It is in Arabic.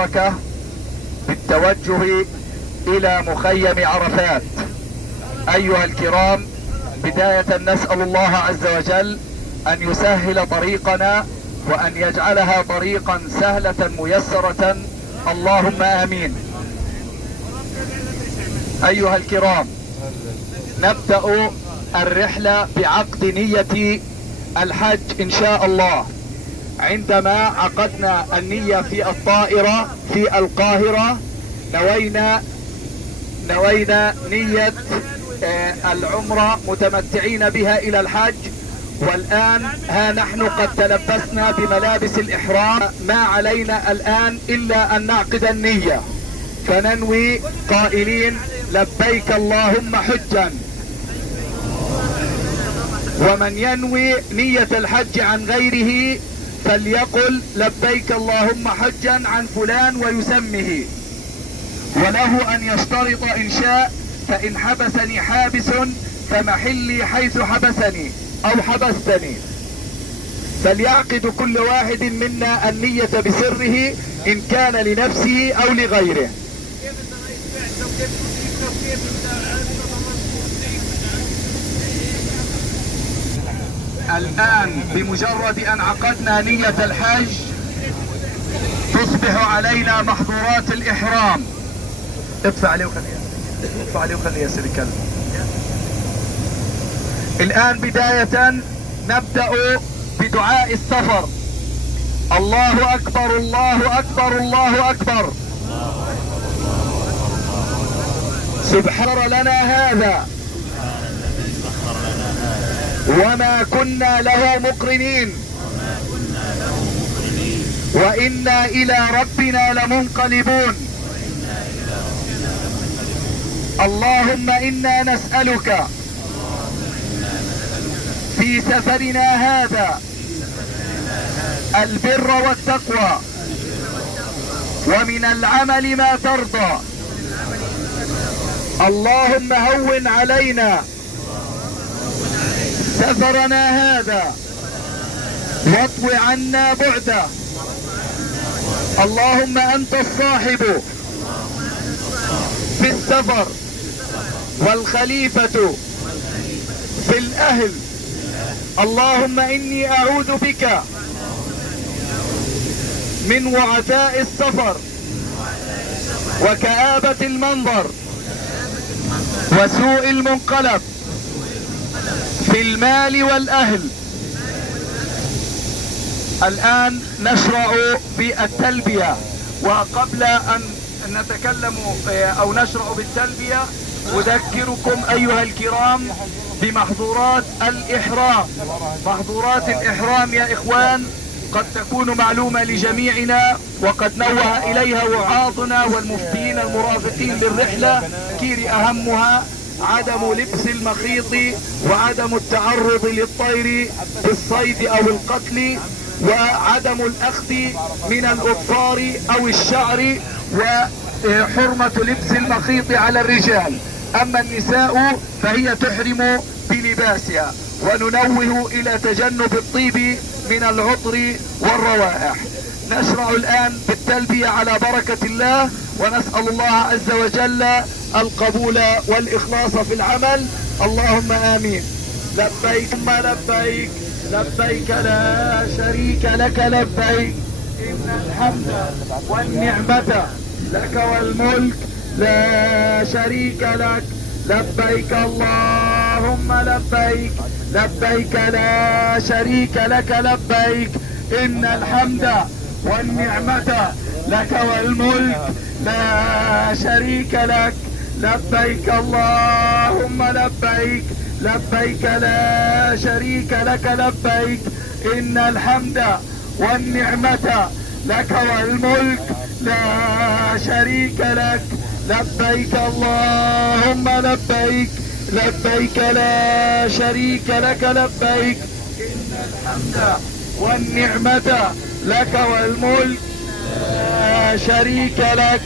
المباركة بالتوجه إلى مخيم عرفات. أيها الكرام، بداية نسأل الله عز وجل أن يسهل طريقنا وأن يجعلها طريقا سهلة ميسرة، اللهم آمين. أيها الكرام، نبدأ الرحلة بعقد نية الحج إن شاء الله. عندما عقدنا النية في الطائرة في القاهرة نوينا نية العمرة متمتعين بها إلى الحج، والآن ها نحن قد تلبسنا بملابس الإحرام. ما علينا الآن إلا أن نعقد النية، فننوي قائلين لبيك اللهم حجا. ومن ينوي نية الحج عن غيره فليقل لبيك اللهم حجا عن فلان ويسمه، وله أن يشترط إن شاء: فإن حبسني حابس فمحلي حيث حبسني أو حبستني. فليعقد كل واحد منا النية بسره إن كان لنفسه أو لغيره. الآن بمجرد أن عقدنا نية الحج تصبح علينا محظورات الإحرام. ادفع عليه وخليه يسير الكلب. الآن بداية نبدأ بدعاء السفر. الله أكبر الله أكبر الله أكبر. سبحان لنا هذا وما كنا له مقرنين وإنا إلى ربنا لمنقلبون. اللهم إنا نسألك في سفرنا هذا البر والتقوى، ومن العمل ما ترضى. اللهم هون علينا سفرنا هذا واطو عنا بعده. اللهم أنت الصاحب في السفر والخليفة في الأهل. اللهم إني أعوذ بك من وعثاء السفر وكآبة المنظر وسوء المنقلب في المال والأهل. الآن نشرع في التلبية، وقبل أن نتكلم أو نشرع بالتلبية أذكركم أيها الكرام بمحظورات الإحرام. محظورات الإحرام يا إخوان قد تكون معلومة لجميعنا، وقد نوه إليها وعاظنا والمفتين المرافقين للرحلة. كير أهمها عدم لبس المخيط، وعدم التعرض للطير بالصيد أو القتل، وعدم الأخذ من الأظفار أو الشعر، وحرمة لبس المخيط على الرجال. أما النساء فهي تحرم بلباسها. وننوه إلى تجنب الطيب من العطر والروائح. نشرع الآن بالتلبية على بركة الله، ونسأل الله عز وجل القبول والإخلاص في العمل. اللهم آمين. لبيك ثم لبيك، لبيك لا شريك لك لبيك، إن الحمد والنعمة لك والملك لا شريك لك. لبيك اللهم لبيك، لبيك لا شريك لك لبيك، إن الحمد والنعمة لك والملك لا شريك لك. لبيك اللهم لبيك، لبيك لا شريك لك لبيك، إن الحمد والنعمة لك والملك لا شريك لك. لبيك اللهم لبيك، لبيك لا شريك لك لبيك، إن الحمد والنعمة لك والملك لا شريك لك.